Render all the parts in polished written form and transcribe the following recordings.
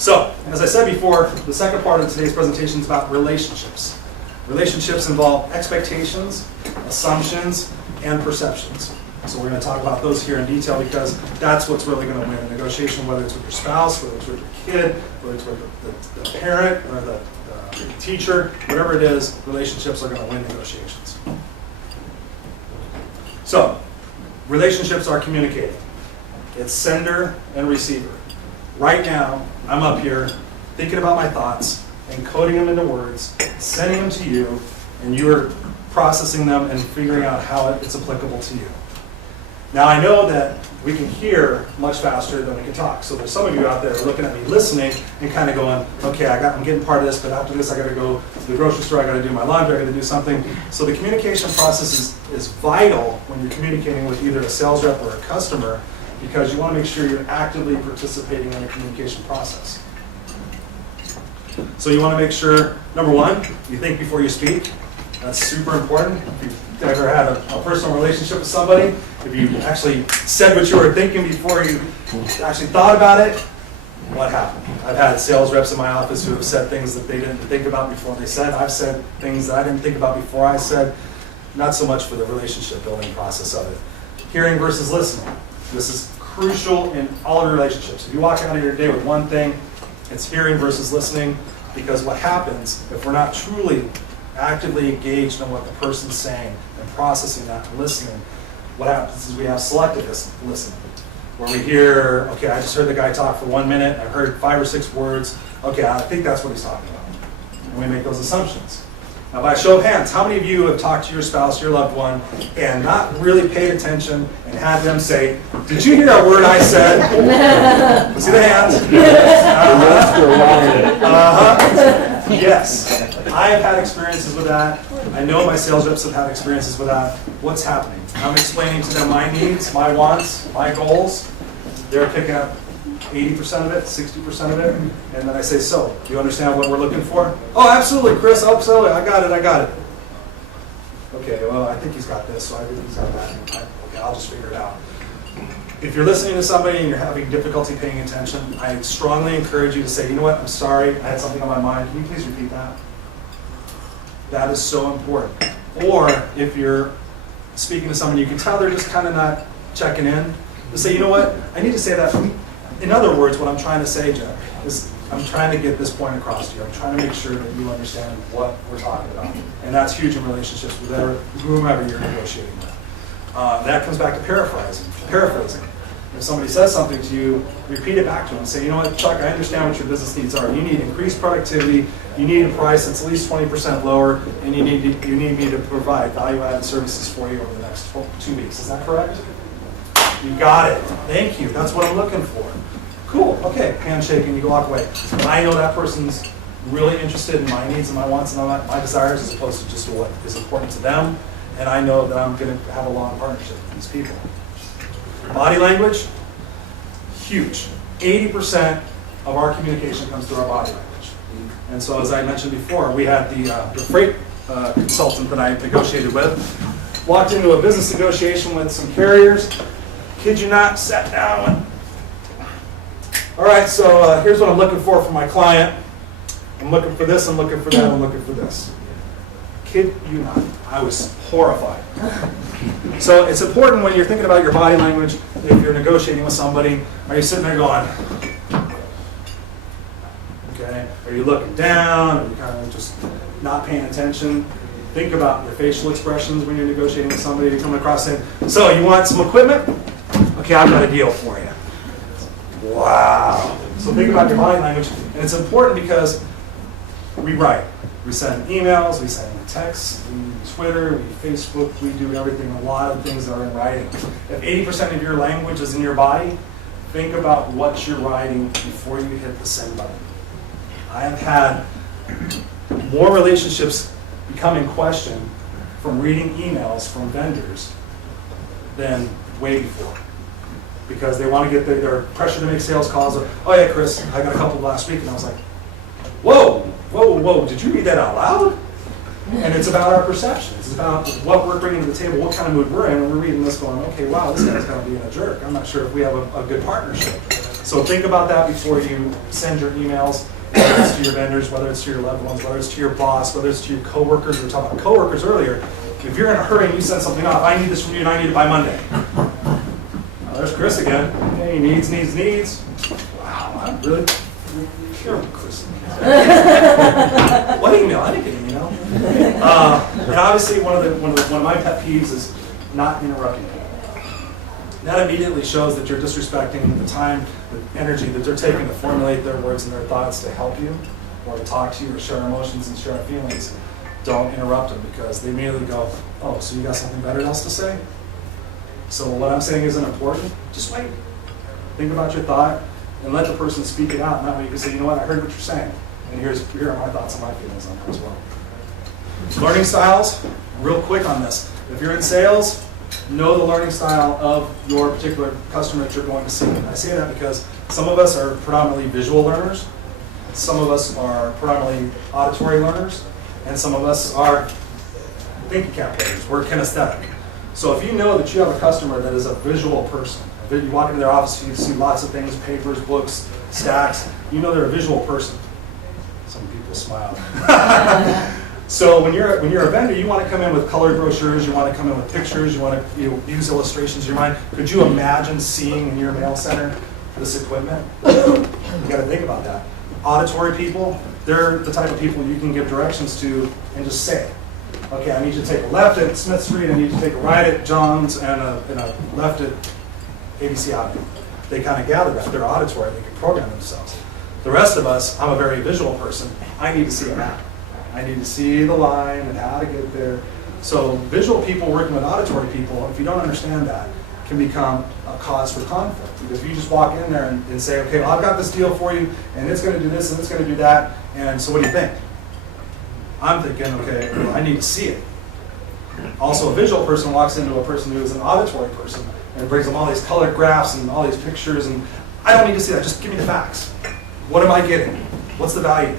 So, as I said before, the second part of today's presentation is about relationships. Relationships involve expectations, assumptions, and perceptions. So we're going to talk about those here in detail because that's what's really going to win a negotiation, whether it's with your spouse, whether it's with your kid, whether it's with the parent or the teacher, whatever it is, relationships are going to win negotiations. So, relationships are communicating. It's sender and receiver. Right now, I'm up here thinking about my thoughts, encoding them into words, sending them to you, and you're processing them and figuring out how it's applicable to you. Now, I know that we can hear much faster than we can talk. So there's some of you out there looking at me, listening, and kind of going, okay, I'm getting part of this, but after this I got to go to the grocery store, I got to do my laundry, I got to do something. So the communication process is vital when you're communicating with either a sales rep or a customer, because you want to make sure you're actively participating in the communication process. So you want to make sure, number one, you think before you speak. That's super important. If you've ever had a personal relationship with somebody, if you actually said what you were thinking before you actually thought about it, what happened? I've had sales reps in my office who have said things that they didn't think about before they said. I've said things that I didn't think about before I said. Not so much for the relationship building process of it. Hearing versus listening. This is crucial in all relationships. If you walk out of your day with one thing, it's hearing versus listening, because what happens if we're not truly actively engaged in what the person's saying and processing that and listening, what happens is we have selective listening, where we hear, okay, I just heard the guy talk for 1 minute, I heard 5 or 6 words, okay, I think that's what he's talking about. And we make those assumptions. Now, by show of hands, how many of you have talked to your spouse, your loved one, and not really paid attention and had them say, did you hear a word I said? See the hands? Yes. I have had experiences with that. I know my sales reps have had experiences with that. What's happening? I'm explaining to them my needs, my wants, my goals. They're picking up 80% of it, 60% of it, and then I say, so, do you understand what we're looking for? Oh, absolutely, Chris, absolutely, I got it. Okay, well, I think he's got this, so I think he's got that. Okay, I'll just figure it out. If you're listening to somebody and you're having difficulty paying attention, I strongly encourage you to say, you know what, I'm sorry, I had something on my mind. Can you please repeat that? That is so important. Or if you're speaking to someone, you can tell they're just kind of not checking in, to say, you know what, I need to say that. In other words, what I'm trying to say, Jeff, is I'm trying to get this point across to you. I'm trying to make sure that you understand what we're talking about. And that's huge in relationships with whomever you're negotiating with. That comes back to paraphrasing. If somebody says something to you, repeat it back to them. Say, you know what, Chuck, I understand what your business needs are. You need increased productivity, you need a price that's at least 20% lower, and you need me to provide value-added services for you over the next 2 weeks. Is that correct? You got it. Thank you. That's what I'm looking for. Cool. Okay. Handshake and you walk away. I know that person's really interested in my needs and my wants and my desires as opposed to just what is important to them. And I know that I'm going to have a long partnership with these people. Body language, huge. 80% of our communication comes through our body language. And so, as I mentioned before, we had the freight consultant that I negotiated with, walked into a business negotiation with some carriers. Kid you not, sat down. All right, so here's what I'm looking for my client. I'm looking for this, I'm looking for that, I'm looking for this. Kid you not, I was horrified. So it's important when you're thinking about your body language, if you're negotiating with somebody, are you sitting there going, okay? Are you looking down? Are you kind of just not paying attention? Think about your facial expressions when you're negotiating with somebody. You're coming across saying, so you want some equipment? Okay, I've got a deal for you. Wow. So think about your body language. And it's important because we write. We send emails, we send texts, we use Twitter, we Facebook, we do everything. A lot of things are in writing. If 80% of your language is in your body, think about what you're writing before you hit the send button. I have had more relationships become in question from reading emails from vendors than way before. Because they want to get their pressure to make sales calls. Or, oh yeah, Chris, I got a couple last week, and I was like, whoa, did you read that out loud? And it's about our perception. It's about what we're bringing to the table, what kind of mood we're in, and we're reading this going, okay, wow, this guy's kind of being a jerk. I'm not sure if we have a good partnership. So think about that before you send your emails, whether it's to your vendors, whether it's to your loved ones, whether it's to your boss, whether it's to your coworkers. We were talking about coworkers earlier. If you're in a hurry and you send something off, I need this from you and I need it by Monday. There's Chris again. Hey, needs. Wow, I'm really sure Chris. What email? I didn't get an email. And obviously, one of my pet peeves is not interrupting people. That immediately shows that you're disrespecting the time, the energy that they're taking to formulate their words and their thoughts to help you, or to talk to you, or share emotions and share feelings. Don't interrupt them because they immediately go, "Oh, so you got something better else to say?" So what I'm saying isn't important. Just wait. Think about your thought and let the person speak it out. And that way you can say, "You know what? I heard what you're saying, and here are my thoughts and my feelings on that as well." Learning styles. Real quick on this. If you're in sales, know the learning style of your particular customer that you're going to see. And I say that because some of us are predominantly visual learners, some of us are predominantly auditory learners, and some of us are thinking cap learners. We're kinesthetic. So if you know that you have a customer that is a visual person, that you walk into their office, you see lots of things, papers, books, stacks, you know they're a visual person. Some people smile. So when you're a vendor, you want to come in with colored brochures, you want to come in with pictures, you want to use illustrations in your mind. Could you imagine seeing in your mail center this equipment? You got to think about that. Auditory people, they're the type of people you can give directions to and just say, okay, I need you to take a left at Smith Street, I need you to take a right at John's, and a left at ABC Avenue. They kind of gather that. They're auditory, they can program themselves. The rest of us, I'm a very visual person, I need to see a map. I need to see the line and how to get there. So visual people working with auditory people, if you don't understand that, can become a cause for conflict. Because if you just walk in there and say, okay, well, I've got this deal for you, and it's going to do this, and it's going to do that, and so what do you think? I'm thinking, okay, well, I need to see it. Also, a visual person walks into a person who is an auditory person and brings them all these colored graphs and all these pictures, and I don't need to see that, just give me the facts. What am I getting? What's the value?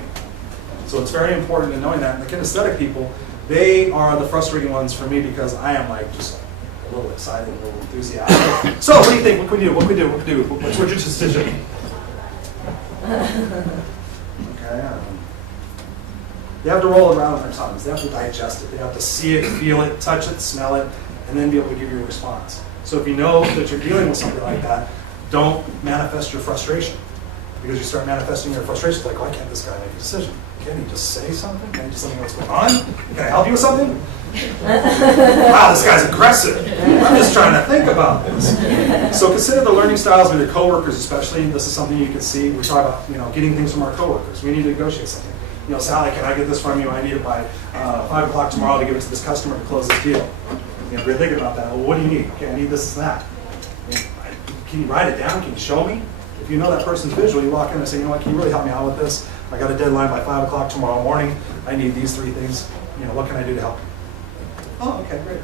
So it's very important in knowing that. And the kinesthetic people, they are the frustrating ones for me because I am like just a little excited, a little enthusiastic. So what do you think? What can we do? What can we do? What can we do? What's your decision? Okay. They have to roll it around with their tongues. They have to digest it. They have to see it, feel it, touch it, smell it, and then be able to give you a response. So if you know that you're dealing with something like that, don't manifest your frustration. Because you start manifesting your frustration, like, why can't this guy make a decision? Can he just say something? Can he just tell me what's going on? Can I help you with something? Wow, this guy's aggressive. I'm just trying to think about this. So consider the learning styles with your coworkers, especially. This is something you can see. We talk about getting things from our coworkers. We need to negotiate something. Sally, can I get this from you? I need it by 5 o'clock tomorrow to give it to this customer to close this deal. If you're thinking about that, well, what do you need? Okay, I need this and that. Can you write it down? Can you show me? If you know that person's visual, you walk in and say, you know what, can you really help me out with this? I got a deadline by 5 o'clock tomorrow morning. I need these 3 things. What can I do to help you? Oh, okay, great.